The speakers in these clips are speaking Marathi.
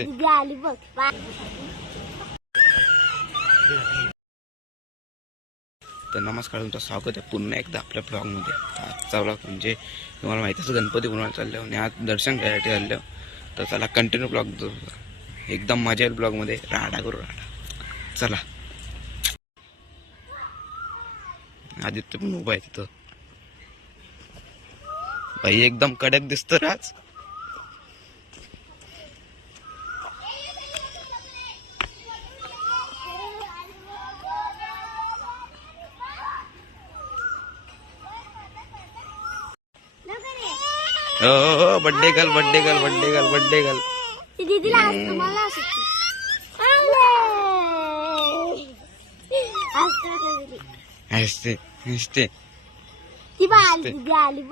असते तर नमस्कार तुमचं स्वागत आहे पुन्हा एकदा आपल्या ब्लॉगमध्ये आजचा ब्लॉग म्हणजे तुम्हाला माहितीच गणपती बनवायला चाललो आणि आज दर्शन घ्यायसाठी चाललो तर चला कंटिन्यू ब्लॉग एकदम मजा येईल ब्लॉगमध्ये राडा करू राडा. चला. आदित्य पण उभा आहे तिथं. भाई एकदम कडक दिसतो रे हो birthday girl birthday girl birthday girl birthday हसते हसते. ती बघ आली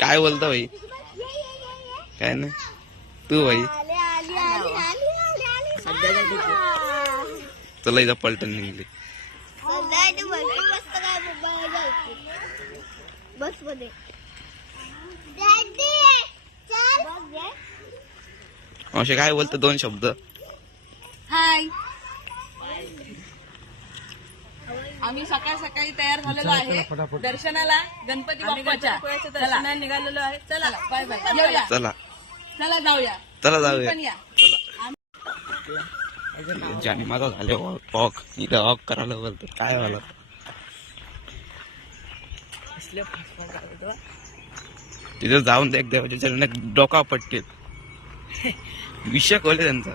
काय बोलता भाई. काय नाही. तू भाई आली आली आली आली आली आली. तुला इथं पलटण निघली. बसमध्ये असे काय बोलतो? दोन शब्द. हाय आम्ही सकाळ सकाळी तयार झालेलो आहे दर्शनाला गणपती बाप्पाच्या. दर्शनाला निघालेलो आहे. चला. Bye bye. चला. चला. जाऊया. चला जाऊया. ज्याने माझा झाले वॉक इथं वॉक करायला बोलतो. काय झालं तिथे जाऊन एक देवाच्या डोका पटतील विषय खोले त्यांचा.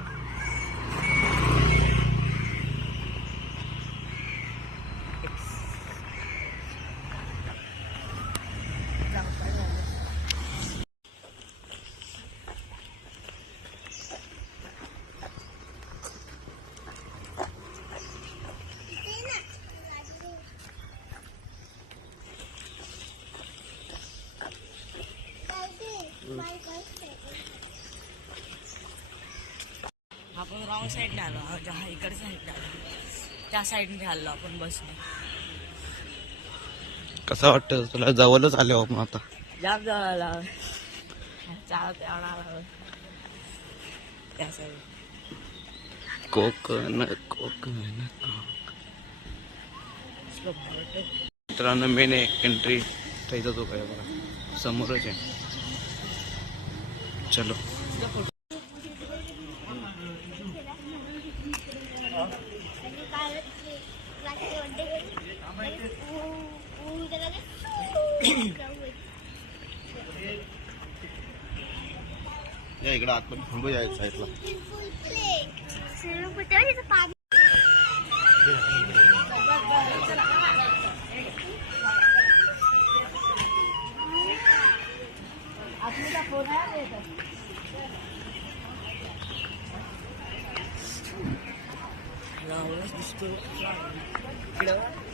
आपण रॉंग साईडने आलो हा इकडे साईडने आलो त्या साईडने आलो आपण बसने. कसं वाटतं? तुला जवळच आले आपण आता. जाम जवळ चालत त्या साईड कोकण कोकण मित्रांनो मेन एंट्री इथं तो काय बघा. समोरच आहे. चलो। या इकडे आतमध्ये थांबू या साईडला. No, let's just do it.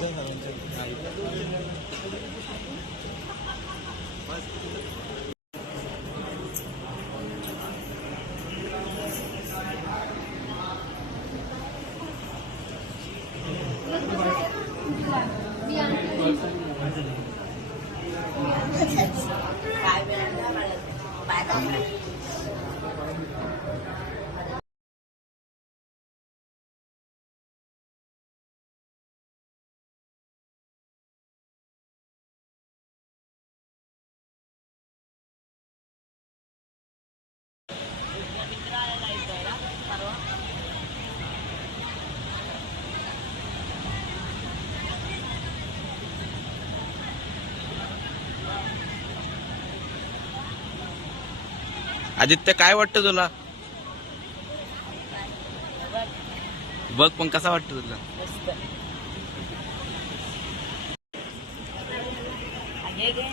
सरांच्या आदित्य काय वाटतं तुला? बघ पण कसा वाटतं तुला.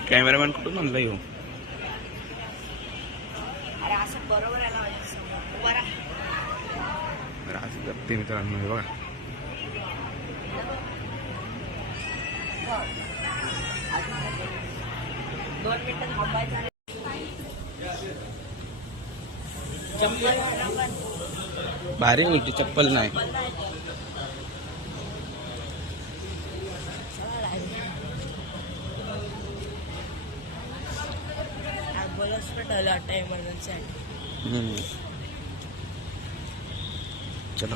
कॅमेरामॅन कुठून आणला येऊ अरे असं करते मित्रांनो हे बघा. दोन मिनिटं थांबायचं आणि- चप्पल घाला पण. भारी उलटी चप्पल नाही. चलो.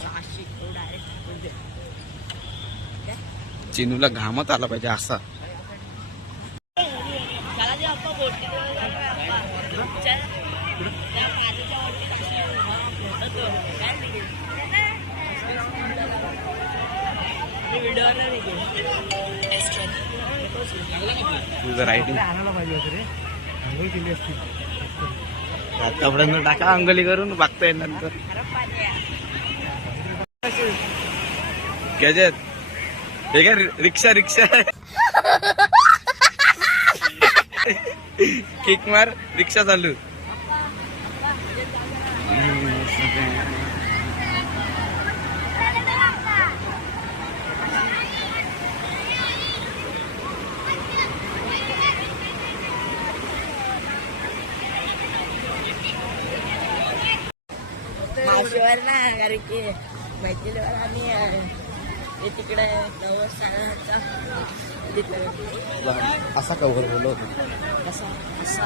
चिनूला घामत आला पाहिजे असा चला जे अप्पा बोटी चल त्या काजूच्या वरती कशी फोटो तो काय निघेल मी व्हिडिओवर नाही तुझं रायटिंग आणायला पाहिजे होतं रे आंघोळ केली असती आतापर्यंत टाका अंगली करून बघता नंतर. खरं आहे हे काय रिक्षा रिक्षा? किक मार रिक्षा चालू. मावशीवर ना कारण की मैत्रिणीवर आम्ही हे तिकडे असा कव्हर बोलत कसा कसा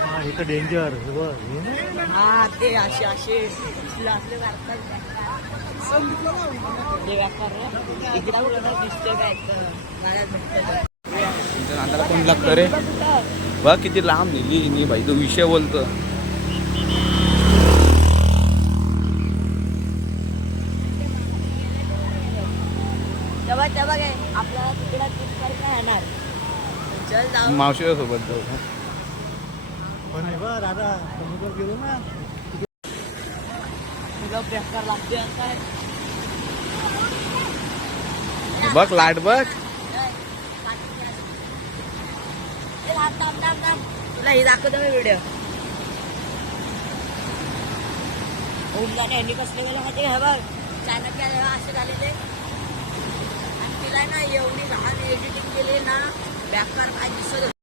हा इथं डेंजर हे ते असे असे. तुला असले नाही दिसतं कोण लागतं रे? बघ किती लांब नेली नी भाई तो विषय बोलतो. तेव्हा काय आपल्याला तिकडं तिथपर्यंत नाही येणार चल जाऊ. मावशी सोबत जाऊ. पण हे बघ दादा समुद्रात गेलो ना. तुला बेकार लागते काय बघ लाट बघ. तुला हे दाखवतो मी व्हिडिओ होऊन जाणे यांनी कसले गेले माहिती का? हे बघ चाणक्य असे झाले ते ना एवढी लहान एडिटिंग केली ना व्यापार काय दिसत